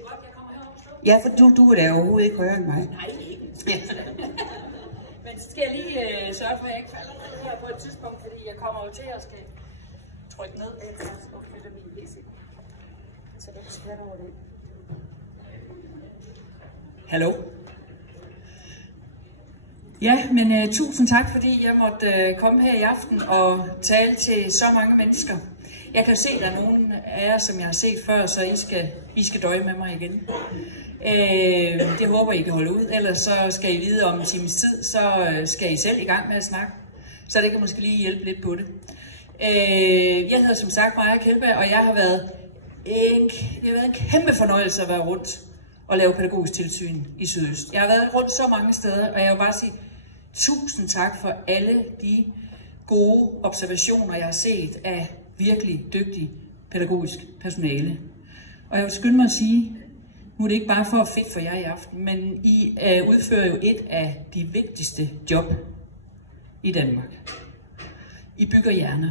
det godt, jeg kommer herover og stå? Ja, for du er da overhovedet ikke højere end mig. Nej, ikke. Men så skal jeg lige sørge for, at jeg ikke falder ned her på et tidspunkt, fordi jeg kommer jo til at skal trykke ned og flytte min PC. Så det skal jeg over det. Hallo? Ja, men tusind tak, fordi jeg måtte komme her i aften og tale til så mange mennesker. Jeg kan se, at der er nogen af jer, som jeg har set før, så I skal døje med mig igen. Det håber I kan holde ud, ellers så skal I vide om en times tid, så skal I selv i gang med at snakke. Så det kan måske lige hjælpe lidt på det. Jeg hedder som sagt Maja Kjeldberg, og jeg har været en kæmpe fornøjelse at være rundt og lave pædagogisk tilsyn i Sydøst. Jeg har været rundt så mange steder, og jeg vil bare sige tusind tak for alle de gode observationer, jeg har set af virkelig dygtig pædagogisk personale. Og jeg vil skynde mig at sige, nu er det ikke bare for at fedt for jer i aften, men I udfører jo et af de vigtigste job i Danmark. I bygger hjerner.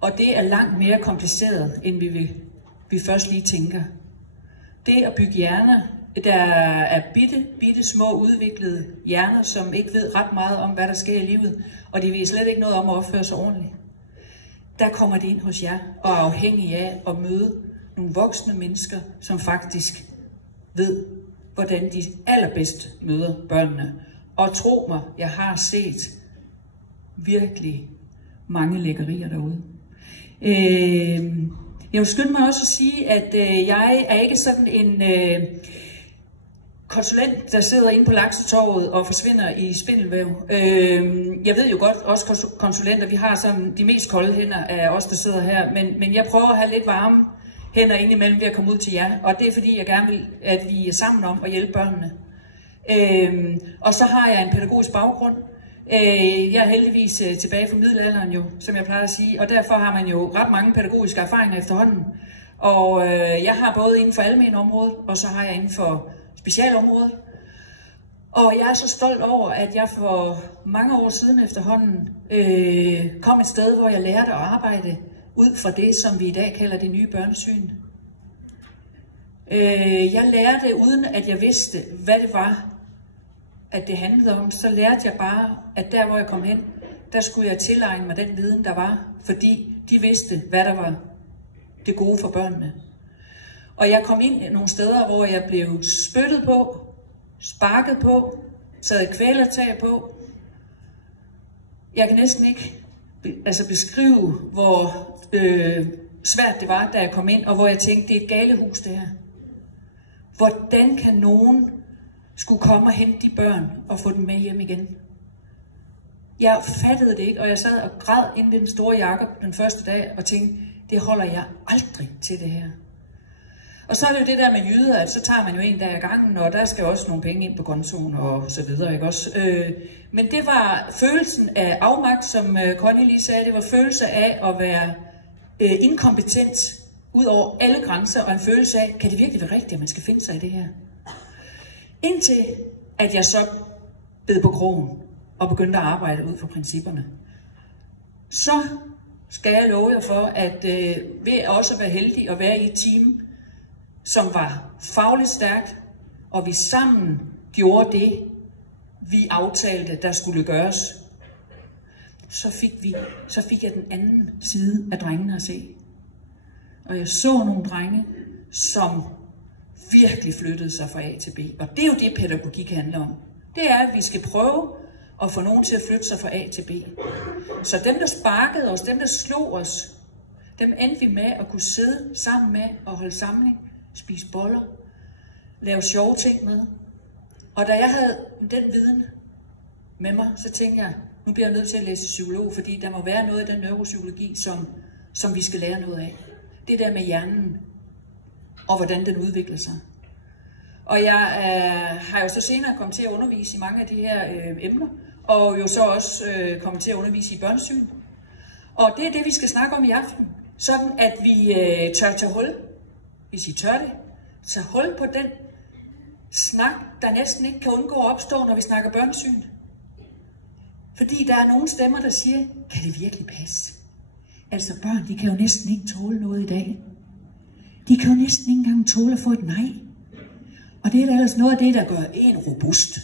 Og det er langt mere kompliceret, end vi først lige tænker. Det at bygge hjerner, der er bitte små udviklede hjerner, som ikke ved ret meget om, hvad der sker i livet, og de ved slet ikke noget om at opføre sig ordentligt. Der kommer det ind hos jer, og er afhængig af at møde nogle voksne mennesker, som faktisk ved, hvordan de allerbedst møder børnene. Og tro mig, jeg har set virkelig mange lækkerier derude. Jeg vil skynde mig også at sige, at jeg er ikke sådan en konsulent, der sidder inde på Laksetorvet og forsvinder i spindelvæv. Jeg ved jo godt, også konsulenter, vi har sådan de mest kolde hænder af os, der sidder her, men jeg prøver at have lidt varme hænder indimellem ved at komme ud til jer, og det er fordi, jeg gerne vil, at vi er sammen om at hjælpe børnene. Og så har jeg en pædagogisk baggrund. Jeg er heldigvis tilbage fra middelalderen jo, som jeg plejer at sige, og derfor har man jo ret mange pædagogiske erfaringer efterhånden. Og jeg har både inden for almenområdet, og så har jeg inden for specialområdet. Og jeg er så stolt over, at jeg for mange år siden efterhånden kom et sted, hvor jeg lærte at arbejde ud fra det, som vi i dag kalder det nye børnesyn. Jeg lærte, uden at jeg vidste, hvad det var, at det handlede om, så lærte jeg bare, at der hvor jeg kom hen, der skulle jeg tilegne mig den viden, der var, fordi de vidste, hvad der var det gode for børnene. Og jeg kom ind nogle steder, hvor jeg blev spyttet på, sparket på, taget kvælertag på. Jeg kan næsten ikke beskrive, hvor svært det var, da jeg kom ind, og hvor jeg tænkte, det er et galehus det her. Hvordan kan nogen skulle komme og hente de børn og få dem med hjem igen? Jeg fattede det ikke, og jeg sad og græd ind i den store jakke den første dag og tænkte, det holder jeg aldrig til det her. Og så er det jo det der med jyder, at så tager man jo en dag ad gangen, og der skal også nogle penge ind på kontoen og så videre, ikke også? Men det var følelsen af afmagt, som Connie lige sagde, det var følelse af at være inkompetent ud over alle grænser, og en følelse af, kan det virkelig være rigtigt, at man skal finde sig i det her? Indtil at jeg så bed på krogen og begyndte at arbejde ud fra principperne. Så skal jeg love jer for, at ved også at være heldig og være i et team, som var fagligt stærkt, og vi sammen gjorde det, vi aftalte, der skulle gøres, så fik jeg den anden side af drengene at se. Og jeg så nogle drenge, som virkelig flyttede sig fra A til B. Og det er jo det, pædagogik handler om. Det er, at vi skal prøve at få nogen til at flytte sig fra A til B. Så dem, der sparkede os, dem, der slog os, dem endte vi med at kunne sidde sammen med og holde samling, spise boller, lave sjove ting med. Og da jeg havde den viden med mig, så tænkte jeg, nu bliver jeg nødt til at læse psykolog, fordi der må være noget i den neuropsykologi, som vi skal lære noget af. Det der med hjernen, og hvordan den udvikler sig. Og jeg har jo så senere kommet til at undervise i mange af de her emner, og jo så også kommet til at undervise i børnesyn. Og det er det, vi skal snakke om i aften. Sådan at vi tør tage hul, hvis I tør det, tage hul på den snak, der næsten ikke kan undgå at opstå, når vi snakker børnesyn. Fordi der er nogle stemmer, der siger, kan det virkelig passe? Altså børn, de kan jo næsten ikke tåle noget i dag. de kan jo næsten ikke engang tåle at få et nej. Og det er da ellers noget af det, der gør en robust.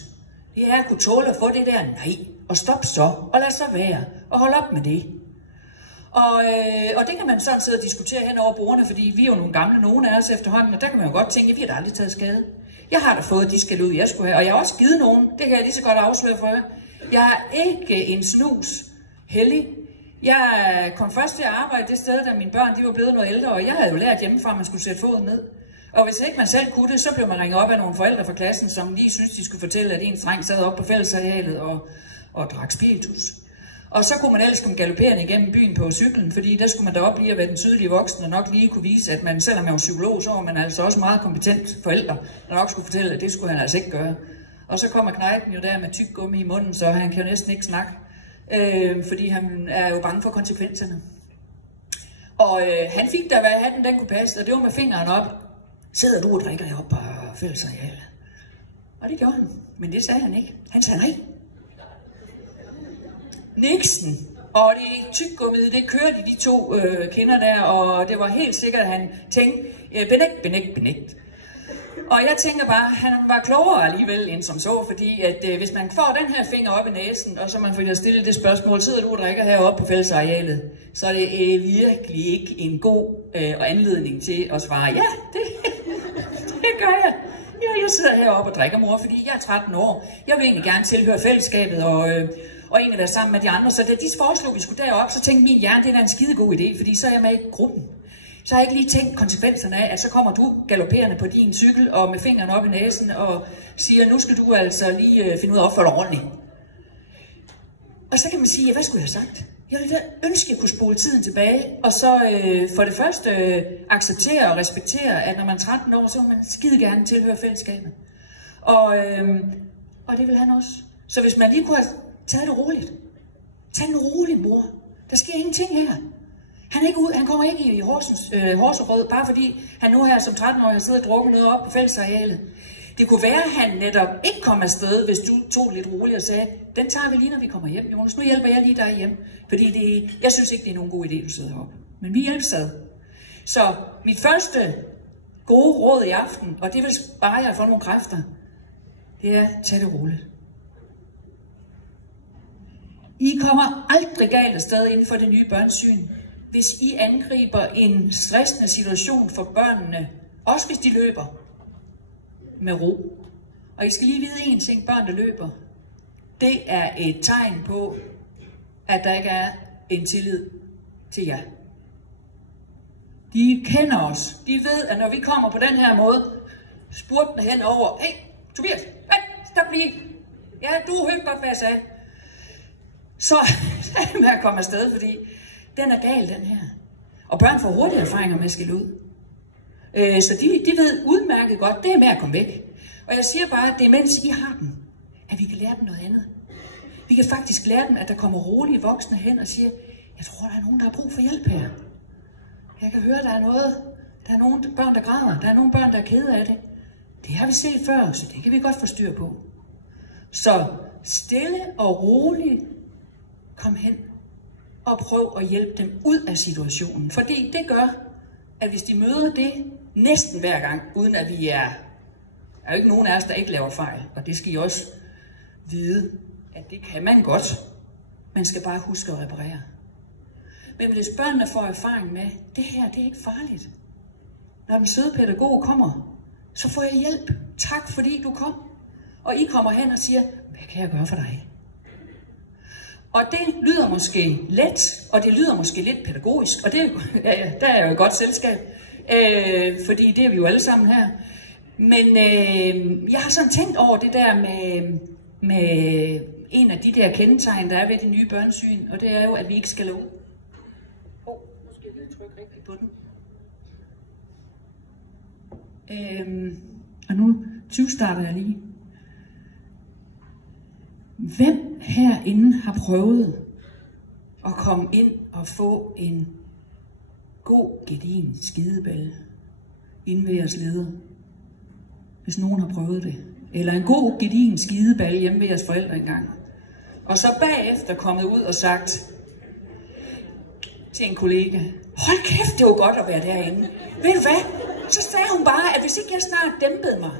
Det er at kunne tåle at få det der nej, og stop så, og lad så være, og hold op med det. Og det kan man sådan sidde og diskutere hen over bordene, fordi vi er jo nogle gamle, nogen af os efterhånden, og der kan man jo godt tænke, at vi har da aldrig taget skade. Jeg har da fået de skæld ud, jeg skulle have, og jeg har også givet nogen, det kan jeg lige så godt afsløre for jer. Jeg er ikke en snus hellig. Jeg kom først til at arbejde det sted, da mine børn de var blevet noget ældre, og jeg havde jo lært hjemmefra, at man skulle sætte foden ned. Og hvis ikke man selv kunne det, så blev man ringet op af nogle forældre fra klassen, som lige syntes, de skulle fortælle, at en dreng sad oppe på fællesarealet og drak spiritus. Og så kunne man ellers komme galopperende igennem byen på cyklen, fordi der skulle man da op lige at være den tydelige voksen, og nok lige kunne vise, at man, selvom man var psykolog, så var man altså også meget kompetent forældre, der nok skulle fortælle, at det skulle han altså ikke gøre. Og så kommer knejten jo der med tyk gummi i munden, så han kan jo næsten ikke snakke, fordi han er jo bange for konsekvenserne. Og han fik da, hvad hatten den kunne passe, og det var med fingeren op. Sidder du og drikker heroppe på fællesarealet? Og det gjorde han, men det sagde han ikke. Han sagde nej. Nixon og det tyggegummiet, det kørte de to kinder der, og det var helt sikkert, at han tænkte, benægt. Og jeg tænker bare, han var klogere alligevel end som så, fordi at hvis man får den her finger op i næsen, og så man får stillet det spørgsmål, sidder du og drikker heroppe på fællesarealet, så er det virkelig ikke en god anledning til at svare, ja, det gør jeg. Ja, jeg sidder heroppe og drikker, mor, fordi jeg er 13 år. Jeg vil egentlig gerne tilhøre fællesskabet og egentlig være sammen med de andre. Så da de foreslog, at vi skulle derop, så tænkte min hjerne, det er en skide god idé, fordi så er jeg med i gruppen. Så har jeg ikke lige tænkt konsekvenserne af, at så kommer du galopperende på din cykel og med fingrene op i næsen og siger, nu skal du altså lige finde ud af at opføre dig ordentligt. Og så kan man sige, ja, hvad skulle jeg have sagt? Jeg ville ønske, at jeg kunne spole tiden tilbage, og så for det første acceptere og respektere, at når man er 13 år, så vil man skide gerne tilhøre fællesskabet. Og det vil han også. Så hvis man lige kunne have taget det roligt. Tag det roligt, mor. Der sker ingenting her. Han kommer ikke i Horserød, bare fordi han nu her som 13-årig har siddet og drukket noget op på fællesarealet. Det kunne være, at han netop ikke kom afsted, hvis du tog lidt roligt og sagde, den tager vi lige, når vi kommer hjem, Jonas. Nu hjælper jeg lige dig hjem, fordi jeg synes ikke, det er nogen god idé, du sidder heroppe. Men vi hjælper ad. Så mit første gode råd i aften, og det vil spare jer for nogle kræfter, det er, tag det roligt. I kommer aldrig galt afsted inden for det nye børnesyn, hvis I angriber en stressende situation for børnene, også hvis de løber, med ro. Og I skal lige vide en ting, børn der løber, det er et tegn på, at der ikke er en tillid til jer. De kender os. De ved, at når vi kommer på den her måde, spurtende hen over, hey, Tobias, stop lige. Ja, du hørte godt, hvad jeg sagde. Så er det med at komme afsted, fordi den er gal, den her. Og børn får hurtige erfaringer med at skille ud. Så de ved udmærket godt, det er med at komme væk. Og jeg siger bare, at det er mens I har dem, at vi kan lære dem noget andet. Vi kan faktisk lære dem, at der kommer rolige voksne hen og siger, jeg tror, der er nogen, der har brug for hjælp her. Jeg kan høre, der er nogle børn, der græder. Der er nogle børn, der er kede af det. Det har vi set før, så det kan vi godt få styr på. Så stille og roligt, kom hen og prøv at hjælpe dem ud af situationen. Fordi det gør, at hvis de møder det næsten hver gang, uden at vi er jo ikke nogen af os, der ikke laver fejl. Og det skal I også vide, at det kan man godt. Man skal bare huske at reparere. Men hvis børnene får erfaring med, det her, det er ikke farligt. Når den søde pædagog kommer, så får jeg hjælp. Tak fordi du kom. Og I kommer hen og siger, hvad kan jeg gøre for dig? Og det lyder måske let, og det lyder måske lidt pædagogisk, og det, der er jo et godt selskab, fordi det er vi jo alle sammen her. Men jeg har sådan tænkt over det der med en af de der kendetegn, der er ved det nye børnesyn, og det er jo, at vi ikke skal love. Nu skal jeg lige trykke rigtigt på den. Og nu 20 starter jeg lige. Hvem herinde har prøvet at komme ind og få en god, gedigen skideballe inde ved jeres leder? Hvis nogen har prøvet det. Eller en god, gedigen skideballe hjemme ved jeres forældre engang. Og så bagefter kommet ud og sagt til en kollega, hold kæft, det var godt at være derinde. Ved du hvad? Så sagde hun bare, at hvis ikke jeg snart dæmpede mig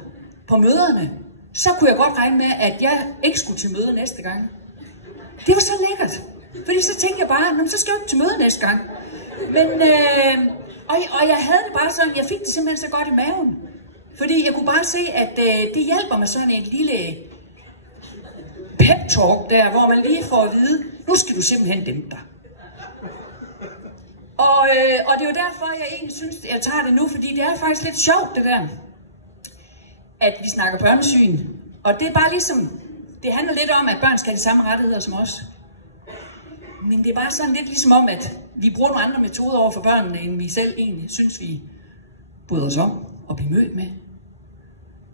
på møderne, så kunne jeg godt regne med, at jeg ikke skulle til møde næste gang. Det var så lækkert. Fordi så tænkte jeg bare, så skal jeg ikke til møde næste gang. Men, og jeg havde det bare sådan, jeg fik det simpelthen så godt i maven. Fordi jeg kunne bare se, at det hjælper med sådan et lille pep-talk der, hvor man lige får at vide, nu skal du simpelthen dæmpe dig. Og det er jo derfor, jeg egentlig synes, at jeg tager det nu, fordi det er faktisk lidt sjovt det der, at vi snakker børnesyn. Og det er bare ligesom, det handler lidt om, at børn skal have de samme rettigheder som os. Men det er bare sådan lidt ligesom om, at vi bruger nogle andre metoder over for børnene, end vi selv egentlig synes, vi bryder os om at blive mødt med.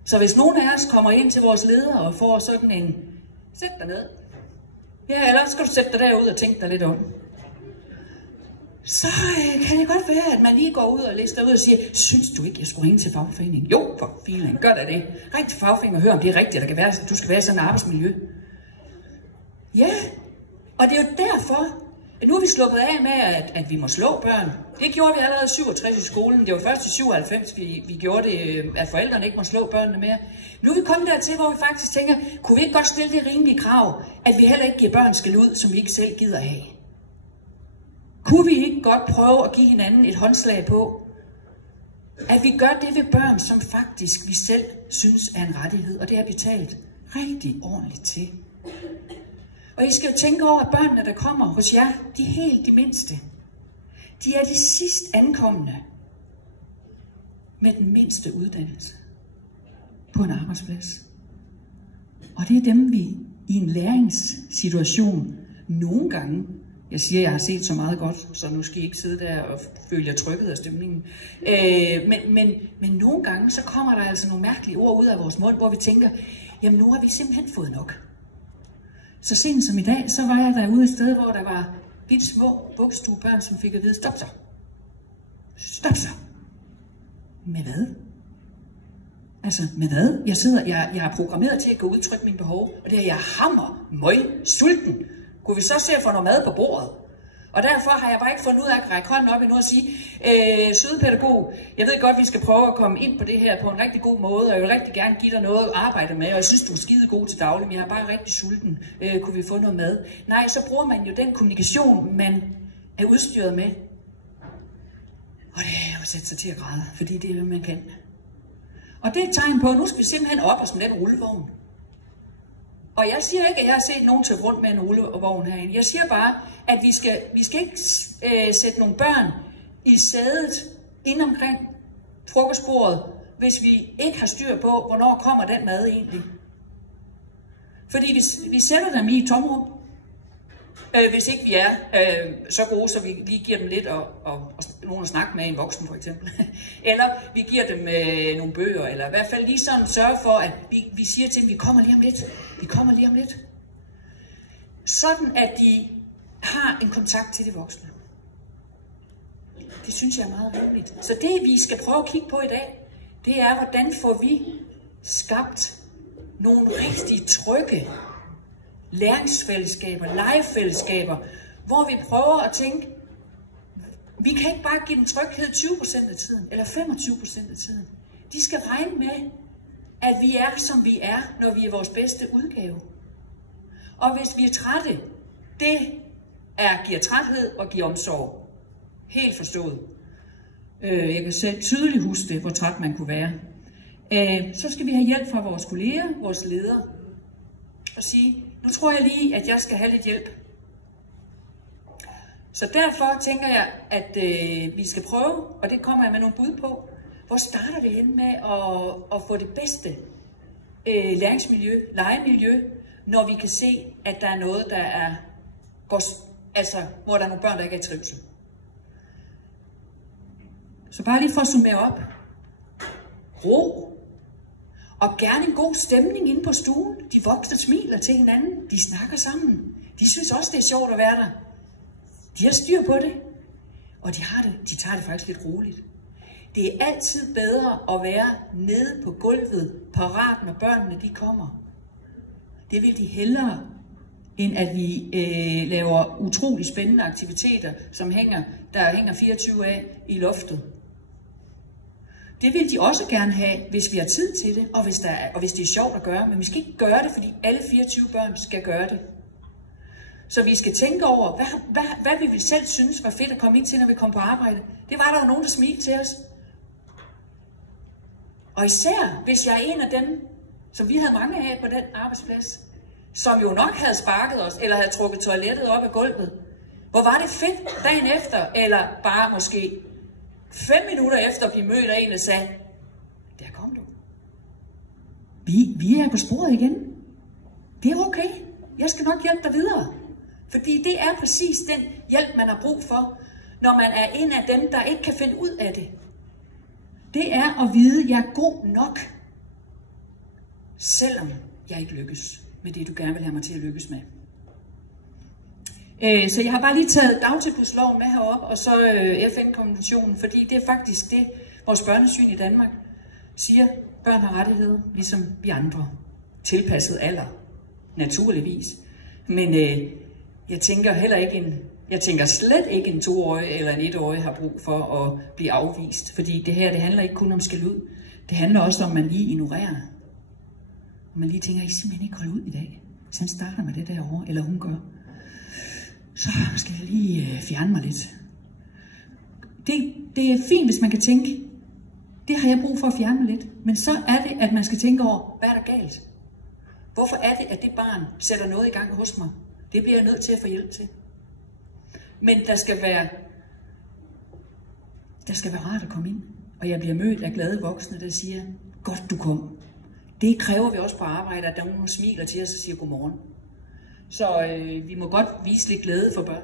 Så hvis nogen af os kommer ind til vores ledere og får sådan en, sæt dig ned. Ja, eller skal du sætte dig derud og tænke dig lidt om. Så kan det godt være, at man lige går ud og lister ud og siger, synes du ikke, jeg skulle ringe til fagforeningen? Jo, for filen, gør da det. Ring til fagforeningen og hør, om det er rigtigt, at du skal være sådan en arbejdsmiljø. Ja, og det er jo derfor, at nu er vi sluppet af med, at vi må slå børn. Det gjorde vi allerede i 67 i skolen. Det var først i 97, vi gjorde det, at forældrene ikke må slå børnene mere. Nu er vi kommet dertil, hvor vi faktisk tænker, kunne vi ikke godt stille det rimelige krav, at vi heller ikke giver børn skældud, som vi ikke selv gider have? Kunne vi ikke godt prøve at give hinanden et håndslag på, at vi gør det ved børn, som faktisk vi selv synes er en rettighed, og det har vi talt rigtig ordentligt til. Og I skal jo tænke over, at børnene, der kommer hos jer, de er helt de mindste. De er de sidst ankommende med den mindste uddannelse på en arbejdsplads. Og det er dem, vi i en læringssituation nogle gange, jeg siger, jeg har set så meget godt, så nu skal I ikke sidde der og føle jer trykket af stemningen. Men nogle gange, så kommer der altså nogle mærkelige ord ud af vores mund, hvor vi tænker, jamen nu har vi simpelthen fået nok. Så sent som i dag, så var jeg derude et sted, hvor der var bitte små bukstuebørn, som fik at vide, stop så. Stop så. Med hvad? Altså, med hvad? Jeg har programmeret til at gå udtrykke mine behov, og det er, jeg hammer sulten. Kunne vi så se at få noget mad på bordet? Og derfor har jeg bare ikke fundet ud af at række hånden op endnu og sige, søde pædagog, jeg ved godt, vi skal prøve at komme ind på det her på en rigtig god måde, og jeg vil rigtig gerne give dig noget at arbejde med, og jeg synes, du er skide god til daglig, men jeg er bare rigtig sulten. Kunne vi få noget mad? Nej, så bruger man jo den kommunikation, man er udstyret med. Og det er jo at sætte sig til at græde, fordi det er, hvad man kan. Og det er et tegn på, at nu skal vi simpelthen op os med den rullevogn. Og jeg siger ikke, at jeg har set nogen tage rundt med en rullevogn herinde. Jeg siger bare, at vi skal ikke sætte nogle børn i sædet ind omkring frokostbordet, hvis vi ikke har styr på, hvornår kommer den mad egentlig. Fordi vi sætter dem i et tomrum, hvis ikke vi er så gode, så vi lige giver dem lidt og nogen at snakke med, en voksen for eksempel. Eller vi giver dem nogle bøger, eller i hvert fald lige sådan sørge for, at vi siger til dem, vi kommer lige om lidt. Vi kommer lige om lidt. Sådan at de har en kontakt til de voksne. Det synes jeg er meget rimeligt. Så det vi skal prøve at kigge på i dag, det er, hvordan får vi skabt nogle rigtig trygge læringsfællesskaber, legefællesskaber, hvor vi prøver at tænke, vi kan ikke bare give dem tryghed 20% af tiden, eller 25% af tiden. De skal regne med, at vi er, som vi er, når vi er vores bedste udgave. Og hvis vi er trætte, det giver træthed og giver omsorg. Helt forstået. Jeg kan selv tydeligt huske det, hvor træt man kunne være. Så skal vi have hjælp fra vores kolleger, vores ledere, og sige, nu tror jeg lige, at jeg skal have lidt hjælp. Så derfor tænker jeg, at vi skal prøve, og det kommer jeg med nogle bud på, hvor starter det hen med at få det bedste læringsmiljø, legemiljø, når vi kan se, at der er noget, der er, altså hvor der er nogle børn, der ikke er i trivsel. Så bare lige for at summere op. Ro. Og gerne en god stemning inde på stuen. De voksne smiler til hinanden. De snakker sammen. De synes også, det er sjovt at være der. De har styr på det. Og de tager det faktisk lidt roligt. Det er altid bedre at være nede på gulvet, parat når børnene de kommer. Det vil de hellere, end at vi laver utrolig spændende aktiviteter, som der hænger 24 af i loftet. Det vil de også gerne have, hvis vi har tid til det, og hvis det er sjovt at gøre. Men vi skal ikke gøre det, fordi alle 24 børn skal gøre det. Så vi skal tænke over, hvad vi selv synes var fedt at komme ind til, når vi kom på arbejde. Det var der jo nogen, der smilte til os. Og især, hvis jeg er en af dem, som vi havde mange af på den arbejdsplads, som jo nok havde sparket os, eller havde trukket toilettet op af gulvet. Hvor var det fedt dagen efter, eller bare måske 5 minutter efter at blive mødt af en, der sagde, der kom du. Vi er på sporet igen. Det er okay. Jeg skal nok hjælpe dig videre. Fordi det er præcis den hjælp, man har brug for, når man er en af dem, der ikke kan finde ud af det. Det er at vide, at jeg er god nok, selvom jeg ikke lykkes med det, du gerne vil have mig til at lykkes med. Så jeg har bare lige taget dagtilbudsloven med herop, og så FN-konventionen, fordi det er faktisk det, vores børnesyn i Danmark siger, børn har rettigheder, ligesom vi andre. Tilpasset alder, naturligvis. Men jeg tænker slet ikke en 2-årig eller en 1-årig har brug for at blive afvist, fordi det her, det handler ikke kun om skæld ud. Det handler også om, at man lige ignorerer. Og man lige tænker, jeg simpelthen ikke holde ud i dag. Så han starter med det derovre, eller hun gør. Så skal jeg lige fjerne mig lidt. Det er fint, hvis man kan tænke, det har jeg brug for at fjerne mig lidt. Men så er det, at man skal tænke over, hvad er der galt? Hvorfor er det, at det barn sætter noget i gang hos mig? Det bliver jeg nødt til at få hjælp til. Men der skal være rart at komme ind. Og jeg bliver mødt af glade voksne, der siger, godt du kom. Det kræver vi også på arbejde, at der er nogen, der smiler til os og siger godmorgen. Så vi må godt vise lidt glæde for børn.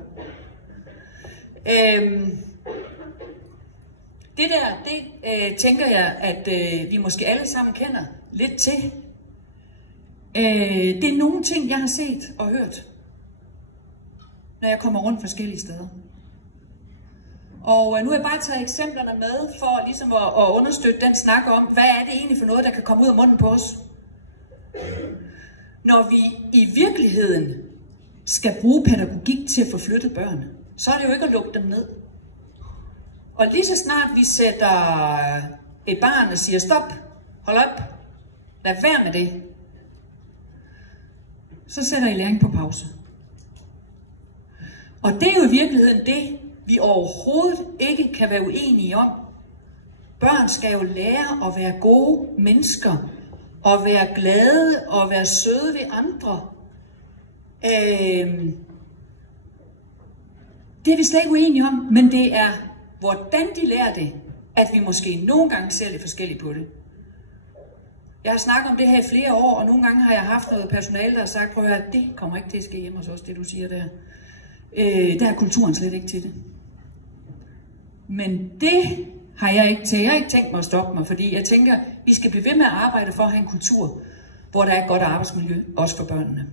Det tænker jeg, at vi måske alle sammen kender lidt til. Det er nogle ting, jeg har set og hørt, når jeg kommer rundt forskellige steder. Og nu har jeg bare taget eksemplerne med for ligesom at understøtte den snak om, hvad er det egentlig for noget, der kan komme ud af munden på os. Når vi i virkeligheden skal bruge pædagogik til at få flyttet børn, så er det jo ikke at lukke dem ned. Og lige så snart vi sætter et barn og siger, stop, hold op, lad være med det, så sætter I læring på pause. Og det er jo i virkeligheden det, vi overhovedet ikke kan være uenige om. Børn skal jo lære at være gode mennesker, og være glade, og være søde ved andre. Det er vi slet ikke uenige om, men det er, hvordan de lærer det, at vi måske nogle gange ser lidt forskelligt på det. Jeg har snakket om det her i flere år, og nogle gange har jeg haft noget personale, der har sagt, prøv at høre, det kommer ikke til at ske hjemme hos os, det du siger der. Der er kulturen slet ikke til det. Men det har jeg ikke til. Jeg har ikke tænkt mig at stoppe mig, fordi jeg tænker, vi skal blive ved med at arbejde for at have en kultur, hvor der er et godt arbejdsmiljø, også for børnene.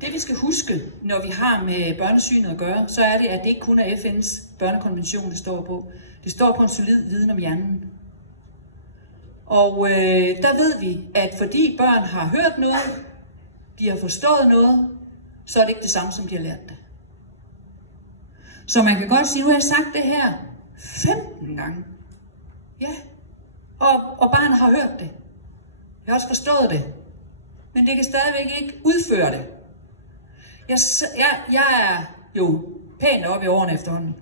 Det vi skal huske, når vi har med børnesynet at gøre, så er det, at det ikke kun er FN's børnekonvention, det står på. Det står på en solid viden om hjernen. Og der ved vi, at fordi børn har hørt noget, de har forstået noget, så er det ikke det samme, som de har lært det. Så man kan godt sige, nu har jeg sagt det her 15 gange. Ja, og barnet har hørt det. Jeg har også forstået det. Men det kan stadigvæk ikke udføre det. Jeg er jo pænt oppe i årene efterhånden.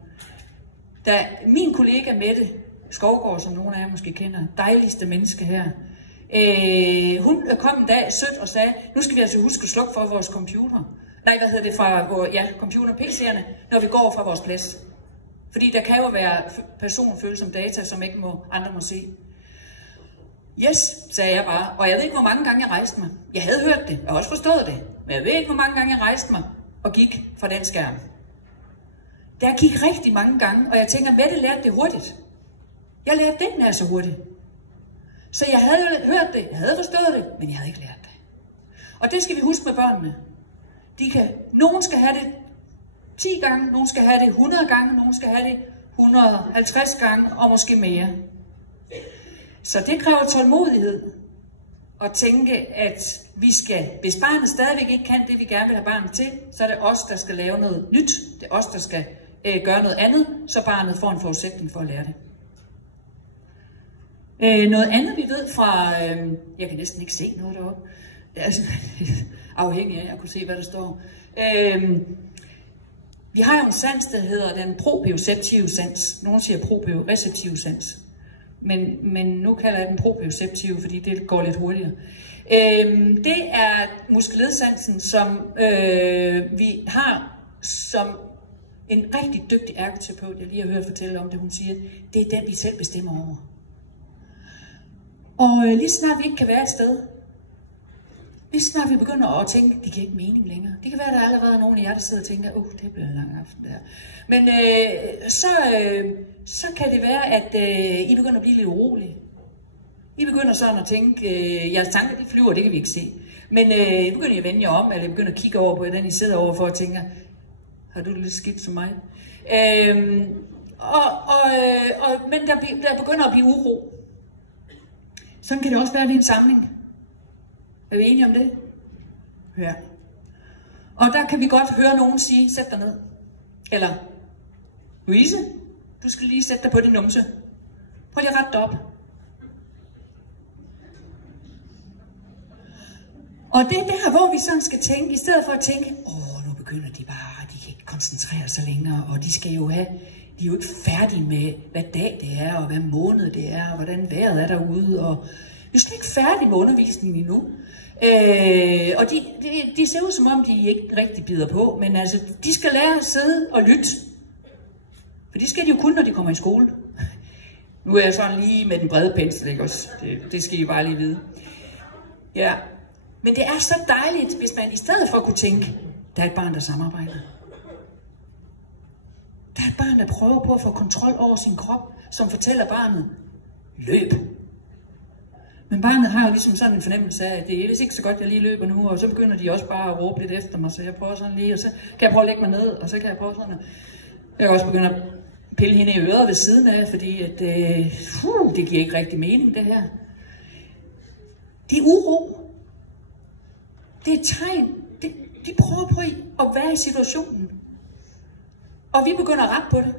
Da min kollega Mette Skovgaard, som nogle af jer måske kender, dejligste menneske her, hun kom en dag sødt og sagde, nu skal vi altså huske at slukke for vores computer. Computer PC'erne, når vi går fra vores plads. Fordi der kan jo være personfølsomme data, som ikke andre må se. Yes, sagde jeg bare, og jeg ved ikke, hvor mange gange jeg rejste mig. Jeg havde hørt det, jeg har også forstået det, men jeg ved ikke, hvor mange gange jeg rejste mig og gik fra den skærm. Der gik rigtig mange gange, og jeg tænker, Mette lærte det hurtigt. Jeg lærte det ikke så hurtigt. Så jeg havde hørt det, jeg havde forstået det, men jeg havde ikke lært det. Og det skal vi huske med børnene. Nogen skal have det 10 gange, nogen skal have det 100 gange, nogen skal have det 150 gange, og måske mere. Så det kræver tålmodighed at tænke, at hvis barnet stadigvæk ikke kan det, vi gerne vil have barnet til, så er det os, der skal lave noget nyt. Det er os, der skal gøre noget andet, så barnet får en forudsætning for at lære det. Noget andet vi ved fra, jeg kan næsten ikke se noget deroppe, altså, afhængig af at kunne se hvad der står. Vi har jo en sans, der hedder den proprioceptive sans. Nogle siger proprioreceptive sans. Men nu kalder jeg den proprioceptive, fordi det går lidt hurtigere. Det er muskelledsansen, som vi har som en rigtig dygtig ergoterapeut, jeg lige har hørt fortælle om det, hun siger, det er den, vi selv bestemmer over. Og lige snart vi ikke kan være et sted, lige snart vi begynder at tænke, det giver ikke mening længere. Det kan være, at der allerede er nogen af jer, der sidder og tænker, det bliver en lang aften der. Men så kan det være, at I begynder at blive lidt urolige. I begynder sådan at tænke, jeres tanker de flyver, det kan vi ikke se. Men I begynder at vende jer om, eller I begynder at kigge over på den, I sidder over for og tænker, har du det lidt skidt som mig? Men der begynder at blive uro. Sådan kan det også være i en samling. Er vi enige om det? Ja. Og der kan vi godt høre nogen sige, sæt dig ned. Eller, Louise, du skal lige sætte dig på din numse. Prøv lige at rette dig op. Og det er der, hvor vi sådan skal tænke, i stedet for at tænke, nu begynder de bare, de kan ikke koncentrere sig længere, og de skal jo have, de er jo ikke færdige med, hvad dag det er, og hvad måned det er, og hvordan vejret er derude, og vi er slet ikke færdige med undervisningen endnu. Og de ser ud som om, de ikke rigtig bider på, men altså, de skal lære at sidde og lytte. For det skal de jo kun, når de kommer i skole. Nu er jeg sådan lige med den brede pensel, ikke også? Det skal I bare lige vide. Ja. Men det er så dejligt, hvis man i stedet for kunne tænke, der er et barn, der samarbejder. Der er et barn, der prøver på at få kontrol over sin krop, som fortæller barnet, løb. Men barnet har jo ligesom sådan en fornemmelse af, at det er vist ikke så godt, jeg lige løber nu, og så begynder de også bare at råbe lidt efter mig, så jeg prøver sådan lige, og så kan jeg prøve at lægge mig ned, og så kan jeg prøve sådan at... Jeg kan også begynde at pille hende i øret ved siden af, fordi at, det giver ikke rigtig mening, det her. Det er uro. Det er et tegn. De prøver på at være i situationen. Og vi begynder at rette på det.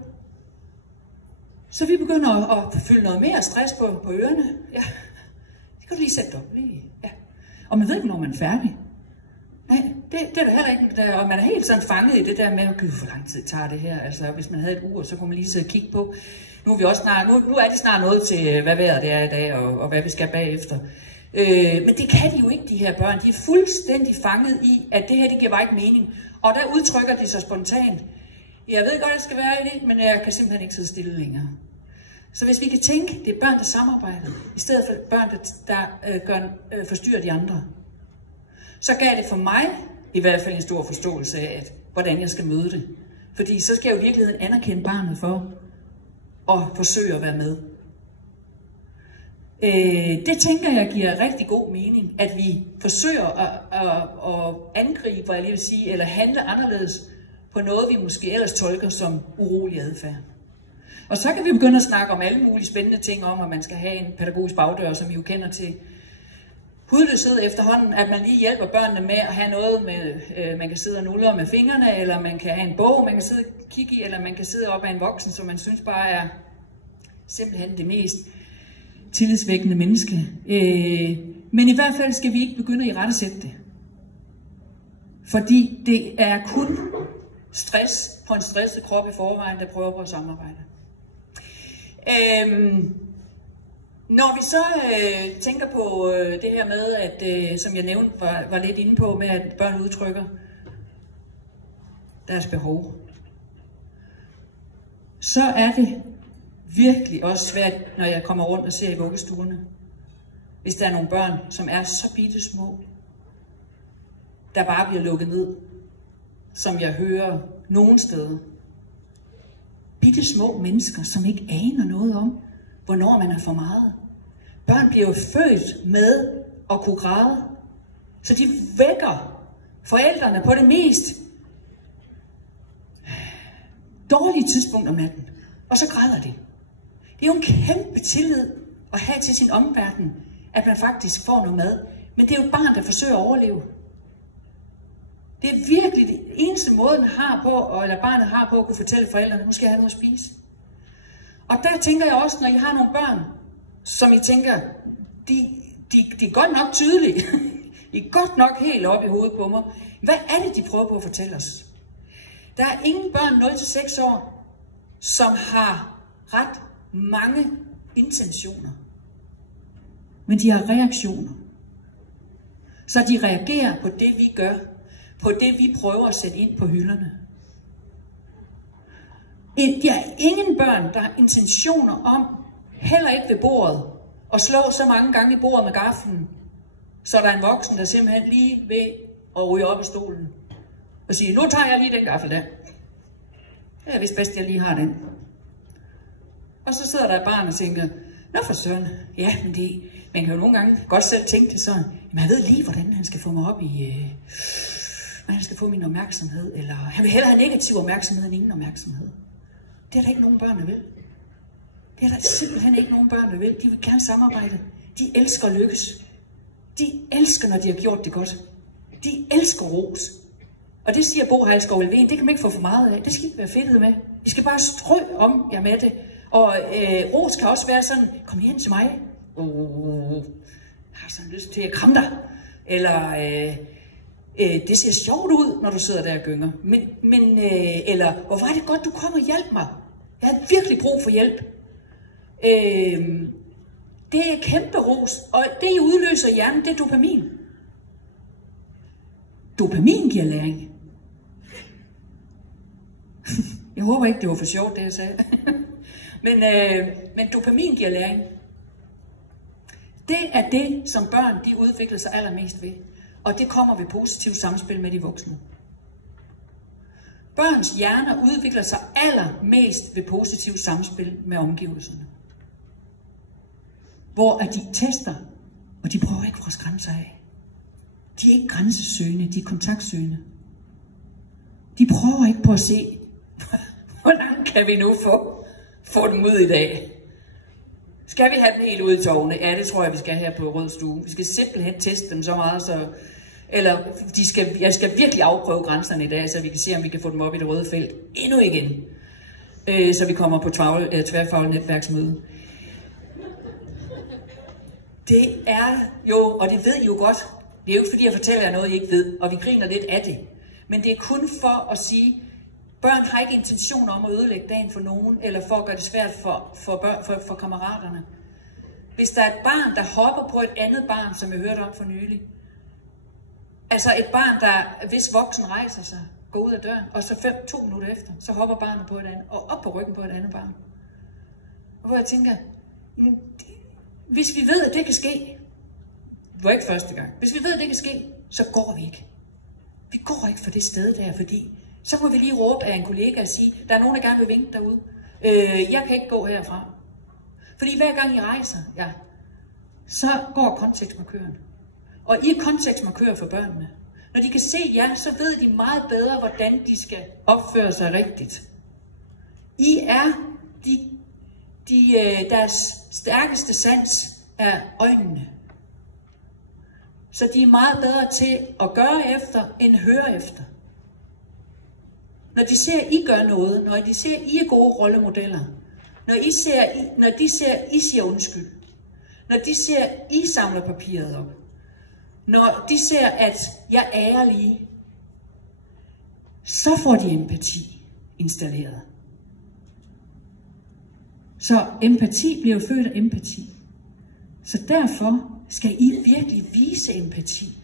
Så vi begynder at fylde noget mere stress på ørerne. Ja. Det kan du lige sætte op. Ja. Og man ved ikke, når man er færdig. Nej, det er der heller ikke. Og man er helt sådan fanget i det der med, gud, hvor lang tid tager det her. Altså, hvis man havde et ur, så kunne man lige sidde og kigge på. Nu er vi også snart, nu er det snart noget til, hvad vejret det er i dag, og hvad vi skal bagefter. Men det kan de jo ikke, de her børn. De er fuldstændig fanget i, at det her, det giver bare ikke mening. Og der udtrykker de sig spontant. Jeg ved godt, at det skal være i det, men jeg kan simpelthen ikke sidde stille længere. Så hvis vi kan tænke, det er børn, der samarbejder, i stedet for børn, der forstyrrer de andre, så gav det for mig i hvert fald en stor forståelse af, hvordan jeg skal møde det. Fordi så skal jeg jo i virkeligheden anerkende barnet for at forsøge at være med. Det tænker jeg giver rigtig god mening, at vi forsøger at angribe, hvad jeg lige vil sige, eller handle anderledes på noget, vi måske ellers tolker som urolig adfærd. Og så kan vi begynde at snakke om alle mulige spændende ting om, at man skal have en pædagogisk bagdør, som I jo kender til hudløshed efterhånden, at man lige hjælper børnene med at have noget med, man kan sidde og nulle med fingrene, eller man kan have en bog, man kan sidde og kigge i, eller man kan sidde op af en voksen, som man synes bare er simpelthen det mest tillidsvækkende menneske. Men i hvert fald skal vi ikke begynde at irettesætte det. Fordi det er kun stress på en stresset krop i forvejen, der prøver på at samarbejde. Når vi så tænker på det her med, at som jeg nævnte, var lidt inde på med, at børn udtrykker deres behov, så er det virkelig også svært, når jeg kommer rundt og ser i vuggestuerne, hvis der er nogle børn, som er så bitte små, der bare bliver lukket ned, som jeg hører nogen steder. Bitte små mennesker, som ikke aner noget om, hvornår man er for meget. Børn bliver jo født med at kunne græde, så de vækker forældrene på det mest dårlige tidspunkt om natten, og så græder de. Det er jo en kæmpe tillid at have til sin omverden, at man faktisk får noget mad. Men det er jo et barn, der forsøger at overleve. Det er virkelig det eneste måde, barnet har på at kunne fortælle forældrene, nu skal jeg have noget at spise. Og der tænker jeg også, når I har nogle børn, som I tænker, de er godt nok tydelige. De er godt nok helt op i hovedet på mig. Hvad er det, de prøver på at fortælle os? Der er ingen børn 0-6 år, som har ret mange intentioner. Men de har reaktioner. Så de reagerer på det, vi gør. På det, vi prøver at sætte ind på hylderne. Der er ingen børn, der har intentioner om, heller ikke ved bordet, at slå så mange gange i bordet med gaflen, så der er en voksen, der simpelthen lige ved at ryge op af stolen og sige, nu tager jeg lige den gaffel der. Det er vist bedst, jeg lige har den. Og så sidder der et barn og tænker, nå for søren, ja, men man kan jo nogle gange godt selv tænke det sådan, men han ved lige, hvordan han skal få mig op i, han skal få min opmærksomhed, eller han vil hellere have negativ opmærksomhed end ingen opmærksomhed. Det er der ikke nogen børn, der vil. Det er der simpelthen ikke nogen børn, der vil. De vil gerne samarbejde. De elsker lykkes. De elsker, når de har gjort det godt. De elsker ros. Og det siger Bo Hejlskov Elven, det kan man ikke få for meget af. Det skal ikke være fedtet med. Vi skal bare strø om jer med det. Og ros kan også være sådan, kom hen til mig. Jeg har sådan lyst til at kramme dig. Eller det ser sjovt ud, når du sidder der og gynger. Eller hvor var det godt, du kom og hjalp mig. Jeg havde virkelig brug for hjælp. Det er kæmpe ros, og det I udløser i hjernen, det er dopamin. Dopamin giver læring. Jeg håber ikke, det var for sjovt, det jeg sagde. men dopamin giver læring. Det er det, som børn de udvikler sig allermest ved. Og det kommer ved positivt samspil med de voksne. Børns hjerner udvikler sig allermest ved positivt samspil med omgivelserne. Hvor at de tester, og de prøver ikke vores grænser af. De er ikke grænsesøgende, de er kontaktsøgende. De prøver ikke på at se, hvor langt kan vi nu få dem ud i dag. Skal vi have den helt ude i tårne? Ja, det tror jeg, vi skal her på Rød Stue. Vi skal simpelthen teste dem så meget, jeg skal virkelig afprøve grænserne i dag, så vi kan se, om vi kan få dem op i det røde felt endnu igen. Så vi kommer på tværfagligt netværksmøde. Det er jo, og det ved I jo godt, det er jo ikke fordi, jeg fortæller jer noget, I ikke ved, og vi griner lidt af det. Men det er kun for at sige, børn har ikke intention om at ødelægge dagen for nogen, eller for at gøre det svært for kammeraterne. Hvis der er et barn, der hopper på et andet barn, som jeg hørte om for nylig, altså et barn, hvis voksen rejser sig, går ud af døren, og så 2 minutter efter, så hopper barnet på et andet, og op på ryggen på et andet barn. Og hvor jeg tænker, hvis vi ved, at det kan ske, det var ikke første gang, hvis vi ved, at det kan ske, så går vi ikke. Vi går ikke for det sted der, fordi så må vi lige råbe af en kollega og sige, der er nogen, der gerne vil vinke derude. Jeg kan ikke gå herfra. Fordi hver gang I rejser, ja, så går kontekstmarkøren. Og I er kontekstmarkører for børnene. Når de kan se jer, så ved de meget bedre, hvordan de skal opføre sig rigtigt. I er deres stærkeste sans er øjnene. Så de er meget bedre til at gøre efter, end høre efter. Når de ser, I gør noget, når de ser, I er gode rollemodeller, når de ser, I siger undskyld, når de ser, I samler papiret op, når de ser, at jeg er ærlig, så får de empati installeret. Så empati bliver jo født af empati. Så derfor skal I virkelig vise empati.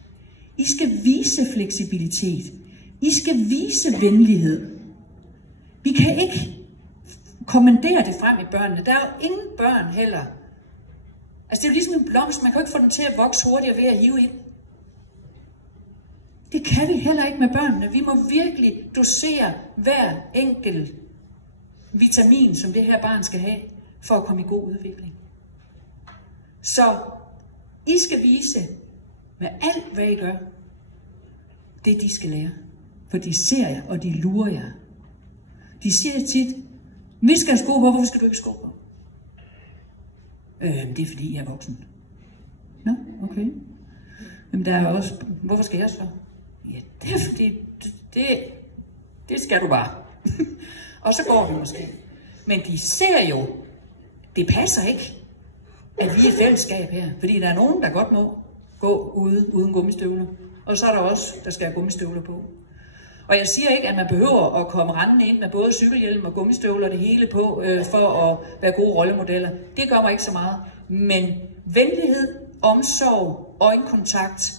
I skal vise fleksibilitet. I skal vise venlighed. Vi kan ikke kommandere det frem i børnene. Der er jo ingen børn heller. Altså det er jo ligesom en blomst. Man kan jo ikke få den til at vokse hurtigere ved at hive i den. Det kan vi heller ikke med børnene. Vi må virkelig dosere hver enkelt vitamin, som det her barn skal have, for at komme i god udvikling. Så I skal vise med alt, hvad I gør, det de skal lære. For de ser jer, og de lurer jer. De siger tit, vi skal have sko på, hvorfor skal du ikke sko på? Det er fordi, jeg er voksen. Nå, okay. Jamen der er også, hvorfor skal jeg så? Ja, det er fordi, det skal du bare. Og så går vi måske. Men de ser jo, det passer ikke, at vi er et fællesskab her. Fordi der er nogen, der godt må gå ude uden gummistøvler. Og så er der også, der skal have gummistøvler på. Og jeg siger ikke, at man behøver at komme rendende ind med både cykelhjelm og gummistøvler og det hele på, for at være gode rollemodeller. Det gør mig ikke så meget. Men venlighed, omsorg, øjenkontakt,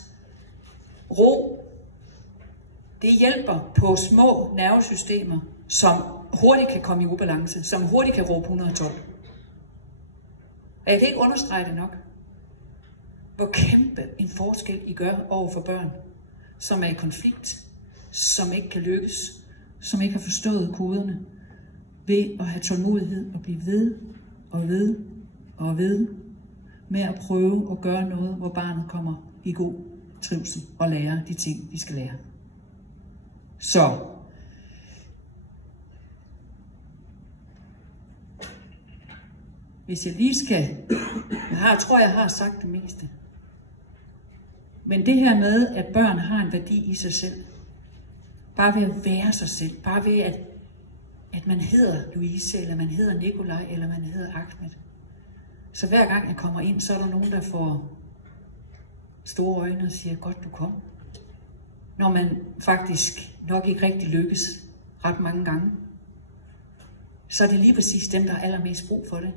ro, det hjælper på små nervesystemer, som hurtigt kan komme i ubalance, som hurtigt kan råbe 112. Og jeg kan ikke understrege det nok, hvor kæmpe en forskel I gør over for børn, som er i konflikt, som ikke kan lykkes, som ikke har forstået koderne, ved at have tålmodighed og blive ved og ved og ved med at prøve at gøre noget, hvor barnet kommer i god trivsel og lærer de ting, de skal lære. Så hvis jeg lige skal, tror jeg har sagt det meste. Men det her med, at børn har en værdi i sig selv, bare ved at være sig selv, bare ved at man hedder Louise, eller man hedder Nikolaj, eller man hedder Ahmed. Så hver gang jeg kommer ind, så er der nogen, der får store øjne og siger, godt du kom. Når man faktisk nok ikke rigtig lykkes ret mange gange, så er det lige præcis dem, der har allermest brug for det.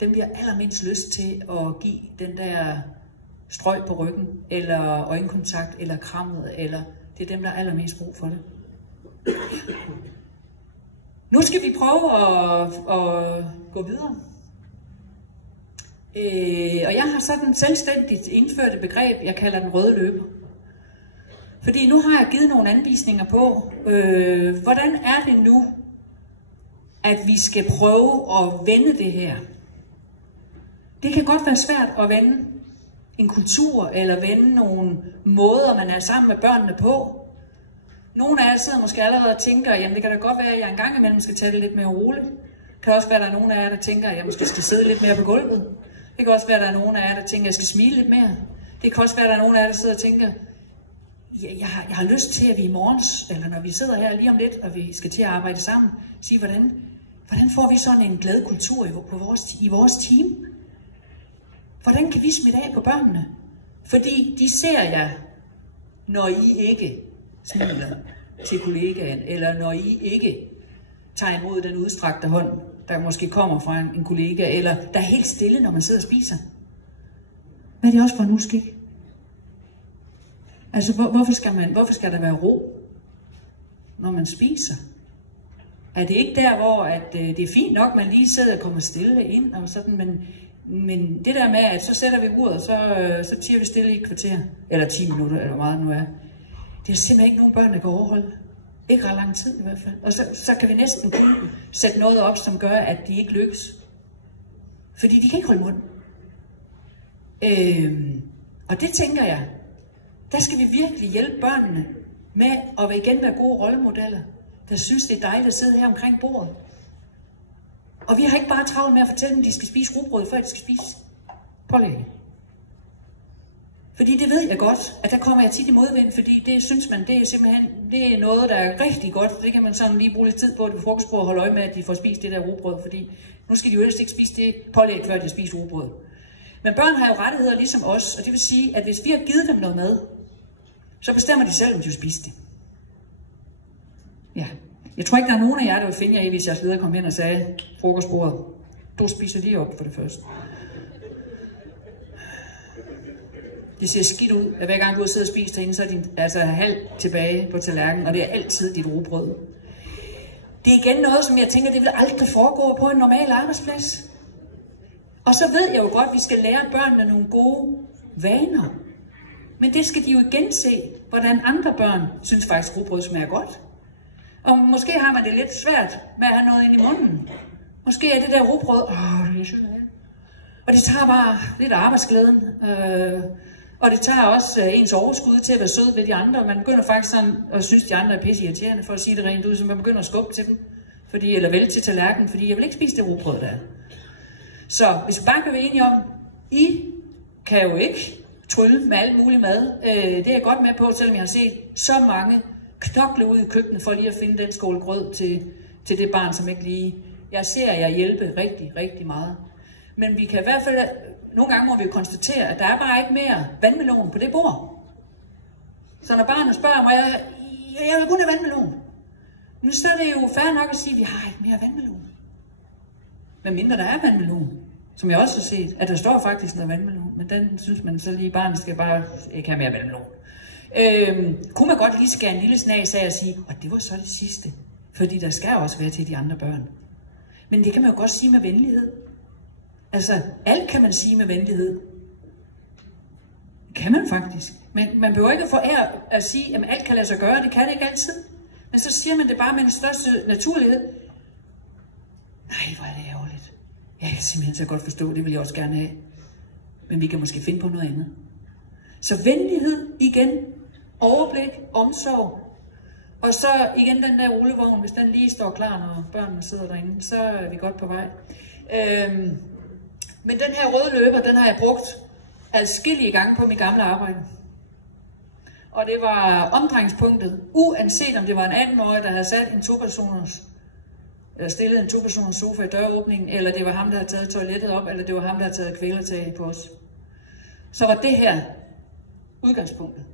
Dem, vi har allermindst lyst til at give den der strøg på ryggen, eller øjenkontakt, eller krammet, eller det er dem, der har allermest brug for det. Nu skal vi prøve at gå videre. Og jeg har sådan selvstændigt indført et begreb, jeg kalder den røde løber. Fordi nu har jeg givet nogle anvisninger på, hvordan er det nu, at vi skal prøve at vende det her. Det kan godt være svært at vende en kultur, eller vende nogle måder, man er sammen med børnene på. Nogle af jer sidder måske allerede og tænker, jamen det kan da godt være, at jeg engang imellem skal tage det lidt mere roligt. Det kan også være, at der er nogle af jer, der tænker, at jeg måske skal sidde lidt mere på gulvet. Det kan også være, at der er nogle af jer, der tænker, at jeg skal smile lidt mere. Det kan også være, at der er nogle af jer, der sidder og tænker, jeg har lyst til, at vi i morgens, eller når vi sidder her lige om lidt, og vi skal til at arbejde sammen, sige, hvordan får vi sådan en glad kultur i vores team? Hvordan kan vi smitte af på børnene? Fordi de ser jer, når I ikke smiler til kollegaen, eller når I ikke tager imod den udstrakte hånd, der måske kommer fra en kollega, eller der er helt stille, når man sidder og spiser. Hvad er det også for en uskik? Altså, hvorfor skal der være ro, når man spiser? Er det ikke der, hvor det er fint nok, man lige sidder og kommer stille ind, og sådan, men det der med, at så sætter vi uret, og så tiger vi stille i et kvarter, eller 10 minutter, eller hvor meget det nu er. Det er simpelthen ikke nogen børn, der kan overholde. Ikke ret lang tid i hvert fald. Og så kan vi næsten kun sætte noget op, som gør, at de ikke lykkes. Fordi de kan ikke holde mund. Og det tænker jeg, der skal vi virkelig hjælpe børnene med at igen være gode rollemodeller, der synes, det er dejligt at sidde her omkring bordet. Og vi har ikke bare travlt med at fortælle dem, at de skal spise rugbrød, før de skal spise pålæg. Fordi det ved jeg godt, at der kommer jeg tit i modvind, fordi det synes man, det er simpelthen det er noget, der er rigtig godt. Det kan man sådan lige bruge lidt tid på at frokostbordet og holde øje med, at de får spist det der rugbrød, fordi nu skal de jo helst ikke spise det pålæg, før de spiser rugbrød. Men børn har jo rettigheder ligesom os, og det vil sige, at hvis vi har givet dem noget mad, så bestemmer de selv, om de vil spise det. Ja. Jeg tror ikke, der er nogen af jer, der vil finde jer i, hvis jeres leder kom hen og sagde, frokostbordet, du spiser lige op for det første. Det ser skidt ud, at hver gang du har siddet og spist herinde, så er din halv tilbage på tallerkenen, og det er altid dit rugbrød. Det er igen noget, som jeg tænker, det vil aldrig foregå på en normal arbejdsplads. Og så ved jeg jo godt, at vi skal lære børnene nogle gode vaner. Men det skal de jo igen se, hvordan andre børn synes faktisk, at rugbrød smager godt. Og måske har man det lidt svært med at have noget ind i munden. Måske er det der rugbrød, det er sygt. Og det tager bare lidt af arbejdsglæden. Og det tager også ens overskud til at være sød ved de andre. Man begynder faktisk sådan at synes, de andre er pisse irriterende, for at sige det rent ud, så man begynder at skubbe til dem. Eller vælte til tallerkenen, fordi jeg vil ikke spise det rugbrød der. Så hvis vi bare kan være enige om, I kan jo ikke trylle med alt muligt mad. Det er jeg godt med på, selvom jeg har set så mange knokle ud i køkkenet for lige at finde den skål grød til det barn, som ikke lige... Jeg ser jer hjælpe rigtig, rigtig meget. Men vi kan i hvert fald... Nogle gange må vi jo konstatere, at der er bare ikke mere vandmelon på det bord. Så når barnet spørger mig, jeg vil kun have vandmelon. Men så er det jo fair nok at sige, at vi har ikke mere vandmelon. Men mindre der er vandmelon, som jeg også har set, at der står faktisk noget vandmelon, men den synes man så lige, barnet skal bare ikke have mere vandmelon. Kunne man godt lige skære en lille snas af og sige, og det var så det sidste, fordi der skal også være til de andre børn. Men det kan man jo godt sige med venlighed. Altså, alt kan man sige med venlighed. Det kan man faktisk. Men man behøver ikke at få ære at sige, at alt kan lade sig gøre, det kan det ikke altid. Men så siger man det bare med den største naturlighed. Nej, hvor er det ærgerligt. Jeg kan simpelthen så godt forstå, det vil jeg også gerne have. Men vi kan måske finde på noget andet. Så venlighed igen, overblik, omsorg. Og så igen den der rullevogn, hvis den lige står klar, når børnene sidder derinde, så er vi godt på vej. Men den her røde løber, den har jeg brugt adskillige gange på mit gamle arbejde. Og det var omdrejningspunktet, uanset om det var en 18-årig, der havde sat en eller stillet en 2-personers sofa i døråbningen, eller det var ham, der havde taget toilettet op, eller det var ham, der havde taget kvælertag på os. Så var det her udgangspunktet.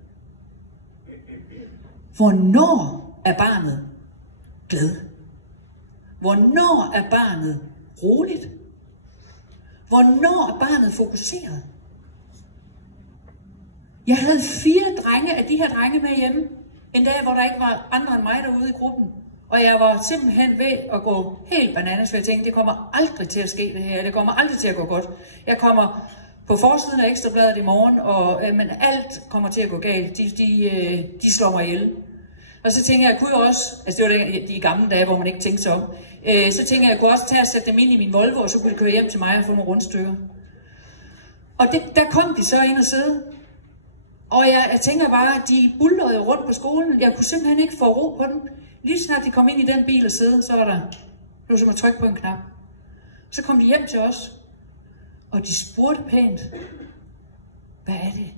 Hvornår er barnet glad? Hvornår er barnet roligt? Hvornår er barnet fokuseret? Jeg havde 4 drenge af de her drenge med hjemme, en dag, hvor der ikke var andre end mig derude i gruppen. Og jeg var simpelthen ved at gå helt bananas, for jeg tænkte, det kommer aldrig til at ske det her, det kommer aldrig til at gå godt. Jeg kommer på forsiden af Ekstrabladet i morgen, men alt kommer til at gå galt. De slår mig ihjel. Og så tænker jeg kunne jo også, altså det var de gamle dage, hvor man ikke tænkte sig om, så tænker jeg kunne også tage og sætte dem ind i min Volvo, og så kunne de køre hjem til mig og få nogle rundstykker. Og der kom de så ind og sidde. Og jeg tænker bare, at de buldrede rundt på skolen. Jeg kunne simpelthen ikke få ro på den. Lige snart de kom ind i den bil og sidde, så var det var som at trykke på en knap. Så kom de hjem til os, og de spurgte pænt, hvad er det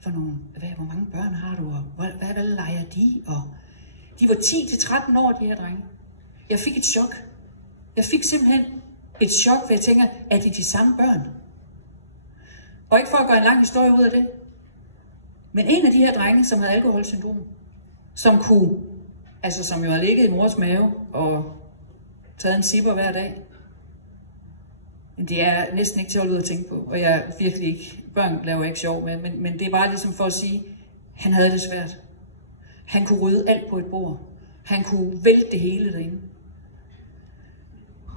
for nogle, hvor mange børn har du, og hvad leger de? Og de var 10-13 år, de her drenge. Jeg fik et chok. Jeg fik simpelthen et chok, for jeg tænker, er det de samme børn? Og ikke for at gøre en lang historie ud af det, men en af de her drenge, som havde alkoholsyndrom, som jo havde ligget i mors mave og taget en sipper hver dag. Det er næsten ikke til at holde ud at tænke på, og jeg virkelig ikke, børn laver ikke sjov med, men det er bare ligesom for at sige, han havde det svært. Han kunne rydde alt på et bord. Han kunne vælte det hele derinde.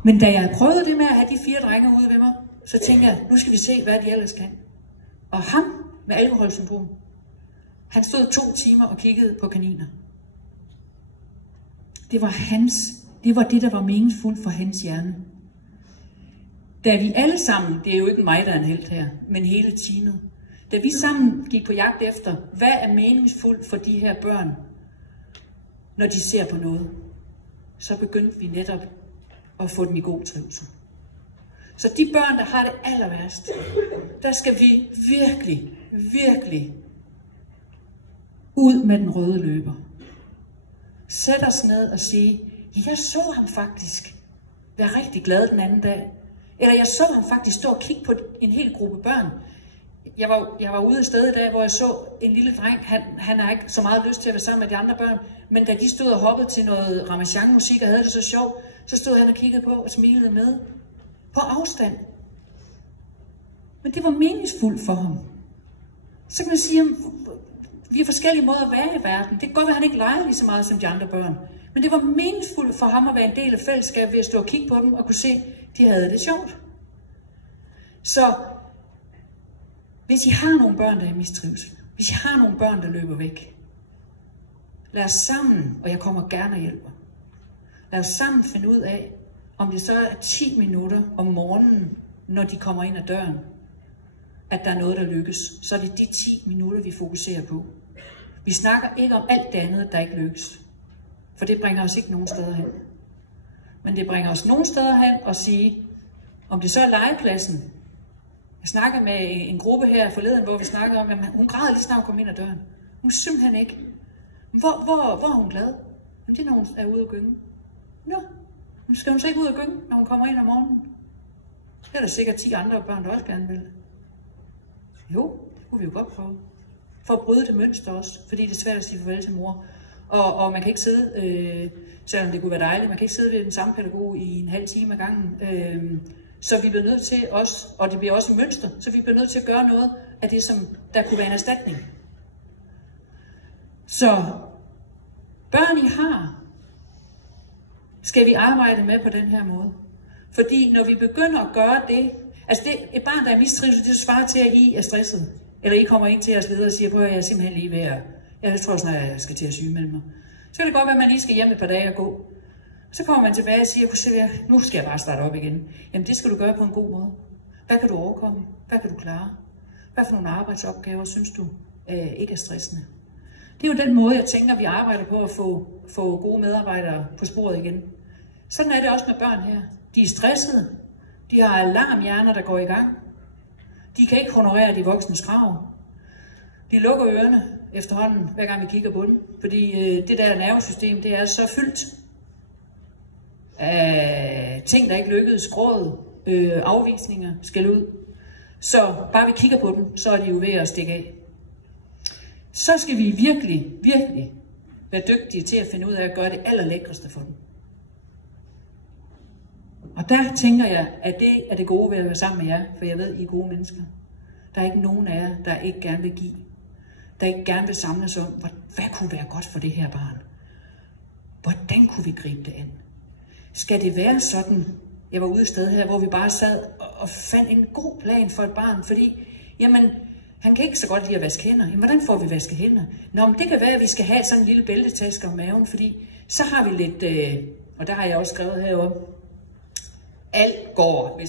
Men da jeg prøvede det med at have de 4 drenge ude ved mig, så tænkte jeg, nu skal vi se, hvad de ellers kan. Og ham med alkoholsyndrom, han stod 2 timer og kiggede på kaniner. Det var det, der var meningsfuldt for hans hjerne. Da vi alle sammen, det er jo ikke mig, der er en helt her, men hele teamet, da vi sammen gik på jagt efter, hvad er meningsfuldt for de her børn, når de ser på noget, så begyndte vi netop at få dem i god trivsel. Så de børn, der har det aller værst, der skal vi virkelig, virkelig ud med den røde løber. Sæt os ned og sige, jeg så ham faktisk være rigtig glad den anden dag. Eller jeg så ham faktisk stå og kigge på en hel gruppe børn. Jeg var ude et sted i dag, hvor jeg så en lille dreng. Han har ikke så meget lyst til at være sammen med de andre børn. Men da de stod og hoppede til noget Ramasjang-musik og havde det så sjovt, så stod han og kiggede på og smilede med. På afstand. Men det var meningsfuldt for ham. Så kan man sige, at vi har forskellige måder at være i verden. Det kan godt være, at han ikke leger lige så meget som de andre børn. Men det var meningsfuldt for ham at være en del af fællesskabet ved at stå og kigge på dem og kunne se, at de havde det sjovt. Så hvis I har nogle børn, der er mistrivsel, hvis I har nogle børn, der løber væk, lad os sammen, og jeg kommer gerne og hjælper, lad os sammen finde ud af, om det så er 10 minutter om morgenen, når de kommer ind ad døren, at der er noget, der lykkes. Så er det de 10 minutter, vi fokuserer på. Vi snakker ikke om alt det andet, der ikke lykkes. For det bringer os ikke nogen steder hen. Men det bringer os nogen steder hen og sige, om det så er legepladsen, Jeg snakkede med en gruppe her forleden, hvor vi snakkede om, at hun græder lige snart hun kom ind ad døren. Hun er simpelthen ikke. Hvor er hun glad? Jamen, det er, når hun er ude at gynge. Nå, men skal hun så ikke ud at gynge, når hun kommer ind om morgenen? Det er der sikkert 10 andre børn, der også gerne vil. Jo, det kunne vi jo godt prøve. For at bryde det mønster også, fordi det er svært at sige farvel til mor. Og man kan ikke sidde, selvom det kunne være dejligt, man kan ikke sidde ved den samme pædagog i en halv time ad gangen. Så vi bliver nødt til også, og det bliver også et mønster, så vi bliver nødt til at gøre noget af det, som der kunne være en erstatning. Så børn I har, skal vi arbejde med på den her måde. Fordi når vi begynder at gøre det, altså et barn, der er mistrives, det svarer til, at I er stresset. Eller I kommer ind til jeres leder og siger, at jeg er simpelthen lige ved at, jeg tror snart, jeg skal til at sygemelde mig. Så kan det godt være, at man lige skal hjem et par dage og gå. Så kommer man tilbage og siger, nu skal jeg bare starte op igen. Jamen det skal du gøre på en god måde. Hvad kan du overkomme? Hvad kan du klare? Hvad for nogle arbejdsopgaver synes du ikke er stressende? Det er jo den måde, jeg tænker, vi arbejder på at få gode medarbejdere på sporet igen. Sådan er det også med børn her. De er stressede. De har alarmhjerner, der går i gang. De kan ikke honorere de voksnes krav. De lukker ørerne efterhånden, hver gang vi kigger på dem. Fordi det der nervesystem, det er så fyldt af ting, der ikke lykkedes, gråd, afvisninger, skæld ud. Så bare vi kigger på dem, så er de jo ved at stikke af. Så skal vi virkelig, virkelig være dygtige til at finde ud af at gøre det allerlækreste for dem. Og der tænker jeg, at det er det gode ved at være sammen med jer, for jeg ved, I er gode mennesker. Der er ikke nogen af jer, der ikke gerne vil give. Der ikke gerne vil samles om, hvad kunne være godt for det her barn? Hvordan kunne vi gribe det an? Skal det være sådan, jeg var ude et sted her, hvor vi bare sad og fandt en god plan for et barn, fordi, jamen, han kan ikke så godt lide at vaske hænder. Jamen, hvordan får vi vasket hænder? Nå, men det kan være, at vi skal have sådan en lille bæltetaske om maven, fordi så har vi lidt, og der har jeg også skrevet heroppe, alt går,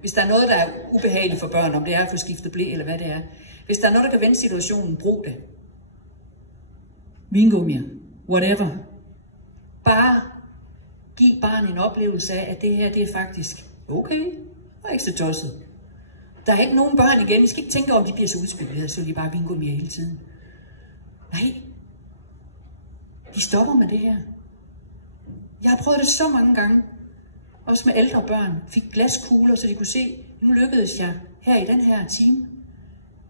hvis der er noget, der er ubehageligt for børn, om det er at få skiftet ble, eller hvad det er. Hvis der er noget, der kan vende situationen, brug det. Vingummier, whatever. Bare giv barnet en oplevelse af, at det her, det er faktisk okay, og ikke så tosset. Der er ikke nogen børn igen. I skal ikke tænke om, de bliver så udspillet, så vil de bare vingummier hele tiden. Nej. De stopper med det her. Jeg har prøvet det så mange gange. Også med ældre børn. Fik glaskugler, så de kunne se, nu lykkedes jeg her i den her time.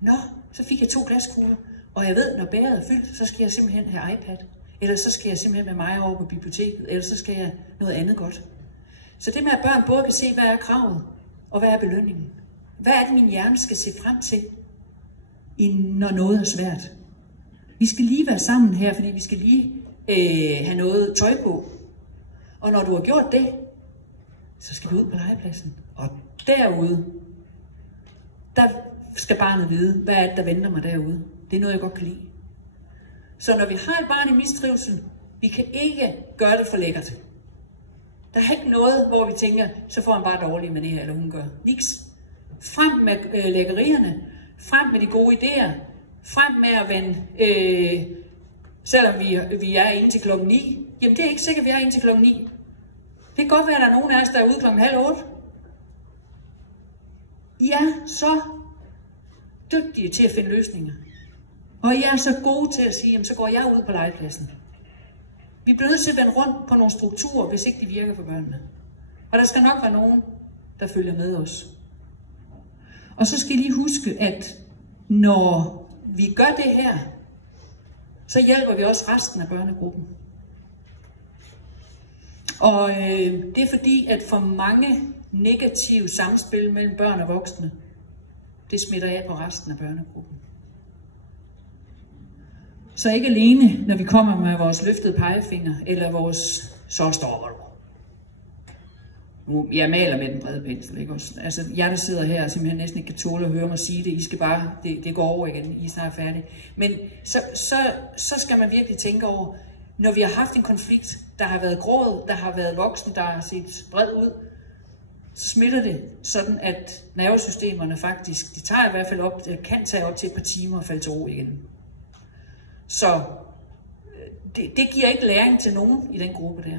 Nå, så fik jeg 2 glaskugler. Og jeg ved, når bæret er fyldt, så skal jeg simpelthen have iPad. Eller så skal jeg simpelthen med mig over på biblioteket. Eller så skal jeg noget andet godt. Så det med, at børn både kan se, hvad er kravet, og hvad er belønningen. Hvad er det, min hjerne skal se frem til, når noget er svært? Vi skal lige være sammen her, fordi vi skal lige have noget tøj på. Og når du har gjort det, så skal du ud på legepladsen. Og derude, der skal barnet vide, hvad er det, der venter mig derude. Det er noget, jeg godt kan lide. Så når vi har et barn i mistrivsel, vi kan ikke gøre det for lækkert. Der er ikke noget, hvor vi tænker, så får han bare dårligt med det her, eller hun gør. Niks. Frem med lækkerierne, frem med de gode idéer, frem med at vende, selvom vi er inde til klokken 9. Jamen det er ikke sikkert, at vi er inde til klokken 9. Det kan godt være, at der er nogen af os, der er ude klokken 7:30. I er så dygtige til at finde løsninger. Og I er så gode til at sige, jamen så går jeg ud på legepladsen. Vi bliver nødt til at vende rundt på nogle strukturer, hvis ikke de virker for børnene. Og der skal nok være nogen, der følger med os. Og så skal I lige huske, at når vi gør det her, så hjælper vi også resten af børnegruppen. Og det er fordi, at for mange negative samspil mellem børn og voksne, det smitter af på resten af børnegruppen. Så ikke alene, når vi kommer med vores løftede pegefinger, eller vores, så stopper du. Nu, jeg maler med den brede pensel, ikke også? Altså, jeg der sidder her og simpelthen næsten ikke kan tåle at høre mig sige det. I skal bare, det går over igen, I er snart færdige. Men så skal man virkelig tænke over, når vi har haft en konflikt, der har været gråd, der har været voksne, der har set bred ud, så smitter det sådan, at nervesystemerne faktisk, de tager i hvert fald op, kan tage op til et par timer og falde til ro igen. Så det giver ikke læring til nogen i den gruppe der.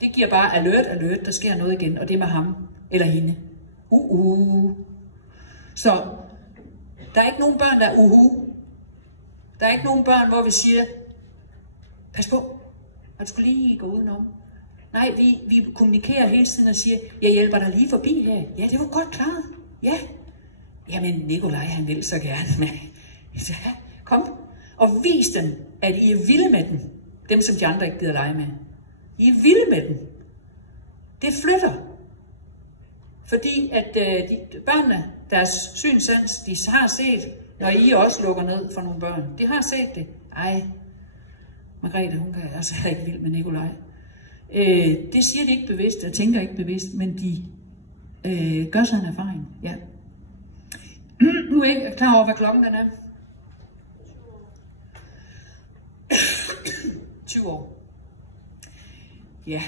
Det giver bare alert, der sker noget igen, og det er med ham eller hende. Så der er ikke nogen børn, der er uhu. Der er ikke nogen børn, hvor vi siger, pas på, at du skulle lige gå udenom. Nej, vi kommunikerer hele tiden og siger, jeg hjælper dig lige forbi her. Ja, det var godt klaret. Ja. Jamen, Nikolaj, han vil så gerne med. Ja, kom. Og vis dem, at I er vilde med dem. Dem, som de andre ikke gider lege med. I er vilde med dem. Det flytter. Fordi at børnene, deres synssans, de har set, når I også lukker ned for nogle børn. De har set det. Ej, Margrethe, hun kan altså ikke vild med Nikolaj. Det siger de ikke bevidst, og tænker ikke bevidst, men de gør sig en erfaring. Ja. Nu er jeg ikke klar over, hvad klokken den er. 20 år. Ja.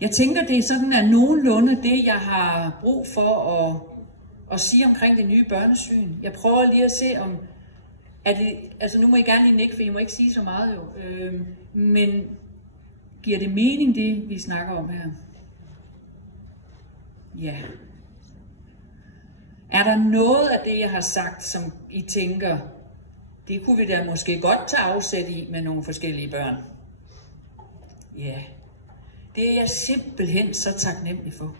Jeg tænker, det er sådan, at nogenlunde det, jeg har brug for at sige omkring det nye børnesyn. Jeg prøver lige at se om, altså nu må I gerne lige nikke, for I må ikke sige så meget jo. Men giver det mening, det vi snakker om her? Ja. Er der noget af det, jeg har sagt, som I tænker, det kunne vi da måske godt tage afsæt i med nogle forskellige børn? Ja. Det er jeg simpelthen så taknemmelig for.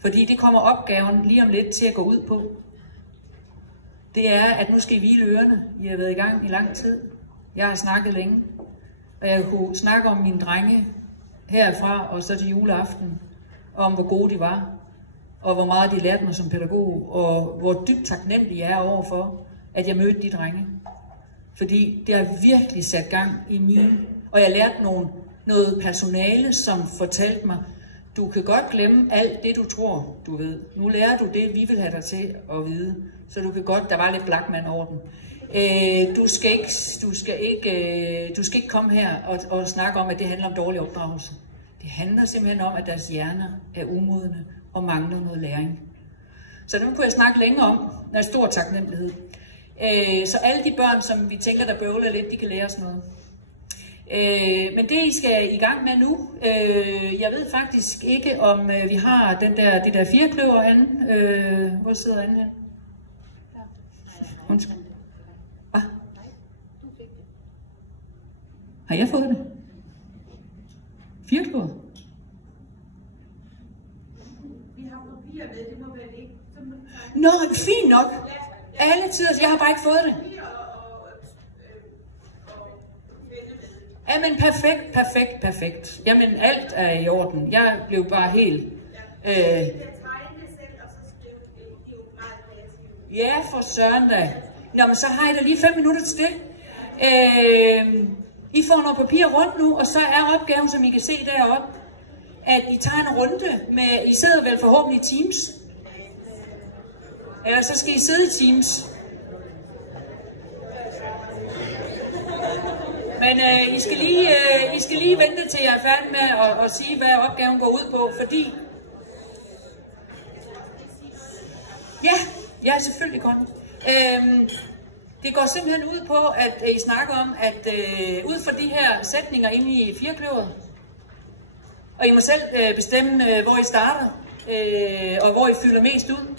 Fordi det kommer opgaven lige om lidt til at gå ud på. Det er, at nu skal I hvile ørerne. I har været i gang i lang tid. Jeg har snakket længe. Og jeg kunne snakke om mine drenge herfra og så til juleaften. Om hvor gode de var. Og hvor meget de lærte mig som pædagog. Og hvor dybt taknemmelig jeg er overfor, at jeg mødte de drenge. Fordi det har virkelig sat gang i min. Og jeg lærte noget personale, som fortalte mig, du kan godt glemme alt det, du tror, du ved. Nu lærer du det, vi vil have dig til at vide. Så du kan godt, der var lidt Blackman over den. Du skal ikke komme her og snakke om, at det handler om dårlig opdragelse. Det handler simpelthen om, at deres hjerner er umodne og mangler noget læring. Så dem kunne jeg snakke længe om, med stor taknemmelighed. Så alle de børn, som vi tænker, der bøvler lidt, de kan lære os noget. Men det, I skal i gang med nu, jeg ved faktisk ikke, om vi har det der firkløver herinde. Hvor sidder han her? Undskyld. Hvad? Har jeg fået det? Firkløver? Vi har papirer med, det må være det. Nå, fint nok. Alle tider, jeg har bare ikke fået det. Jamen perfekt. Jamen alt er i orden. Jeg blev bare helt... Ja, for søren da. Nå, men så har I da lige 5 minutter til det. I får noget papir rundt nu, og så er opgaven, som I kan se deroppe, at I tager en runde med... I sidder vel forhåbentlig i Teams. Eller så skal I sidde i Teams. Men I skal lige vente til jeg er færdig med at sige, hvad opgaven går ud på, fordi... Ja, selvfølgelig godt. Det går simpelthen ud på, at I snakker om, at ud fra de her sætninger inde i firkløveret, og I må selv bestemme, hvor I starter, og hvor I fylder mest ud.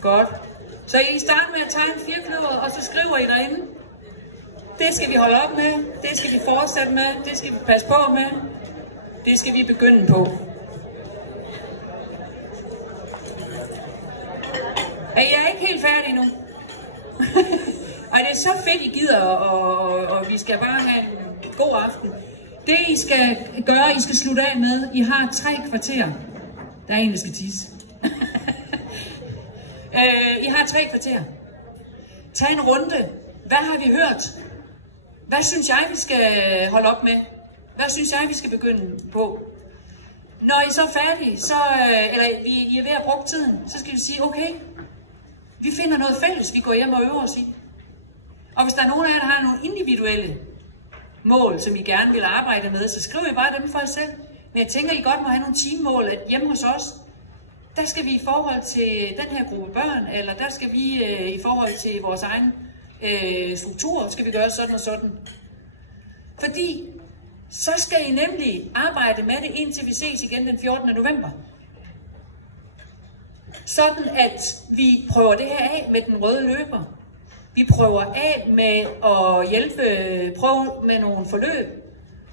Godt. Så I starter med at tegne firkløveret, og så skriver I derinde. Det skal vi holde op med, det skal vi fortsætte med, det skal vi passe på med, det skal vi begynde på. Er I ikke helt færdige nu? Ej, det er så fedt, I gider, og vi skal bare have en god aften. Det I skal gøre, I skal slutte af med, I har 3 kvarter. Der er en, der skal tisse. I har 3 kvarter. Tag en runde. Hvad har vi hørt? Hvad synes jeg, vi skal holde op med? Hvad synes jeg, vi skal begynde på? Når I så er færdige, eller I er ved at bruge tiden, så skal vi sige, okay, vi finder noget fælles, vi går hjem og øver os i. Og hvis der er nogen af jer, der har nogle individuelle mål, som I gerne vil arbejde med, så skriver I bare dem for jer selv. Men jeg tænker, I godt må have nogle teammål, at hjemme hos os, der skal vi i forhold til den her gruppe børn, eller der skal vi i forhold til vores egen struktur, skal vi gøre sådan og sådan. Fordi så skal I nemlig arbejde med det, indtil vi ses igen den 14. november. Sådan at vi prøver det her af med den røde løber. Vi prøver af med at prøve med nogle forløb,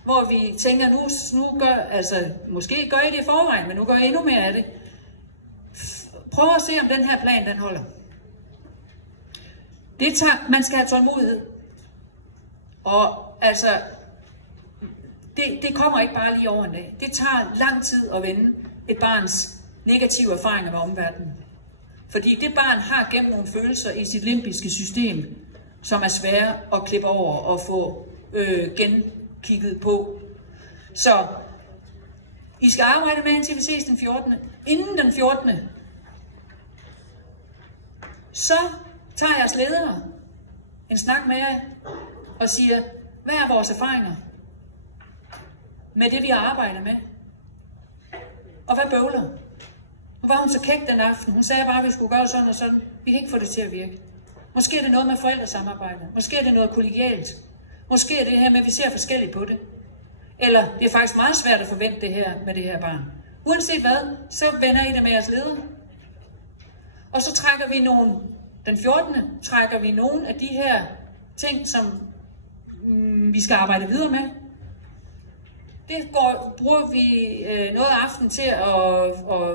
hvor vi tænker, nu gør, altså måske gør I det i forvejen, men nu gør I endnu mere af det. Prøv at se, om den her plan, den holder. Man skal have tålmodighed. Og altså, det kommer ikke bare lige over en dag. Det tager lang tid at vende et barns negative erfaringer med omverdenen. Fordi det barn har gemt nogle følelser i sit limbiske system, som er svære at klippe over og få genkigget på. Så I skal arbejde med, indtil vi ses den 14. Inden den 14. Så tager jeres ledere en snak med jer og siger, hvad er vores erfaringer med det, vi har arbejdet med? Og hvad bøvler? Nu var hun så kæk den aften. Hun sagde bare, at vi skulle gøre sådan og sådan. Vi kan ikke få det til at virke. Måske er det noget med forældresamarbejde. Måske er det noget kollegialt. Måske er det her med, at vi ser forskelligt på det. Eller det er faktisk meget svært at forvente det her med det her barn. Uanset hvad, så vender I det med jeres leder. Og så trækker vi den 14. trækker vi nogle af de her ting, som vi skal arbejde videre med. Det bruger vi noget af aftenen til at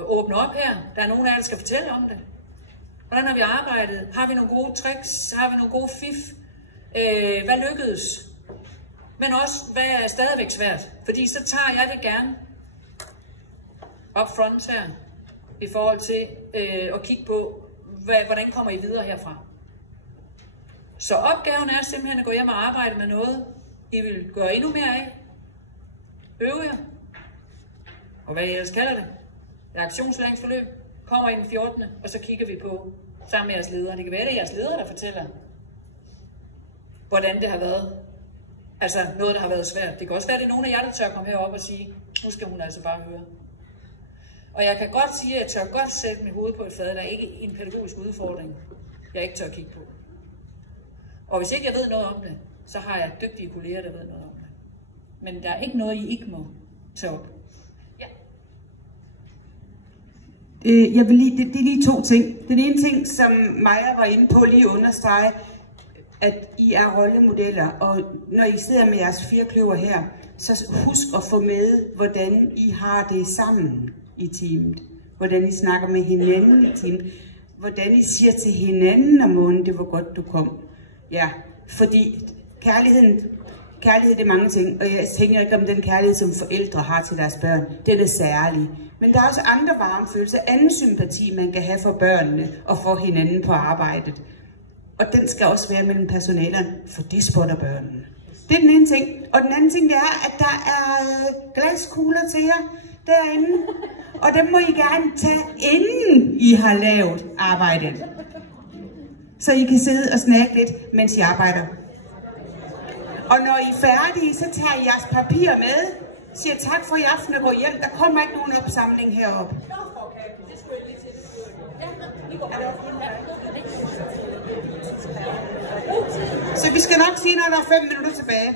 åbne op her. Der er nogen af jer, der skal fortælle om det. Hvordan har vi arbejdet? Har vi nogle gode tricks? Har vi nogle gode fif? Hvad lykkedes? Men også, hvad er stadigvæk svært? Fordi så tager jeg det gerne up front her, i forhold til at kigge på, hvordan kommer I videre herfra. Så opgaven er simpelthen at gå hjem og arbejde med noget, I vil gøre endnu mere af. Øve jer. Og hvad I ellers kalder det. Aktionslæringsforløb. Kommer i den 14. Og så kigger vi på sammen med jeres ledere. Det kan være, det er jeres ledere, der fortæller, hvordan det har været. Altså noget, der har været svært. Det kan også være, det er nogen af jer, der tør komme herop og sige, nu skal hun altså bare høre. Og jeg kan godt sige, at jeg tør godt sætte mit hoved på et fad. Der er ikke en pædagogisk udfordring, jeg ikke tør kigge på. Og hvis ikke jeg ved noget om det, så har jeg dygtige kolleger, der ved noget om det. Men der er ikke noget, I ikke må tage op. Ja. Det er lige to ting. Den ene ting, som Maja var inde på lige understrege, at I er rollemodeller, og når I sidder med jeres firkløver her, så husk at få med, hvordan I har det sammen i teamet. Hvordan I snakker med hinanden i teamet. Hvordan I siger til hinanden om måneden, det var godt, du kom. Ja, fordi kærlighed er mange ting, og jeg tænker ikke om den kærlighed, som forældre har til deres børn. Den er særlig. Men der er også andre varme følelser, anden sympati, man kan have for børnene og for hinanden på arbejdet. Og den skal også være mellem personalerne, for det spotter børnene. Det er den ene ting. Og den anden ting, det er, at der er glaskugler til jer derinde. Og dem må I gerne tage, inden I har lavet arbejdet. Så I kan sidde og snakke lidt, mens I arbejder. Og når I er færdige, så tager I jeres papir med, siger tak for i aften og går hjem. Der kommer ikke nogen opsamling heroppe. Så vi skal nok sige, når der er 5 minutter tilbage.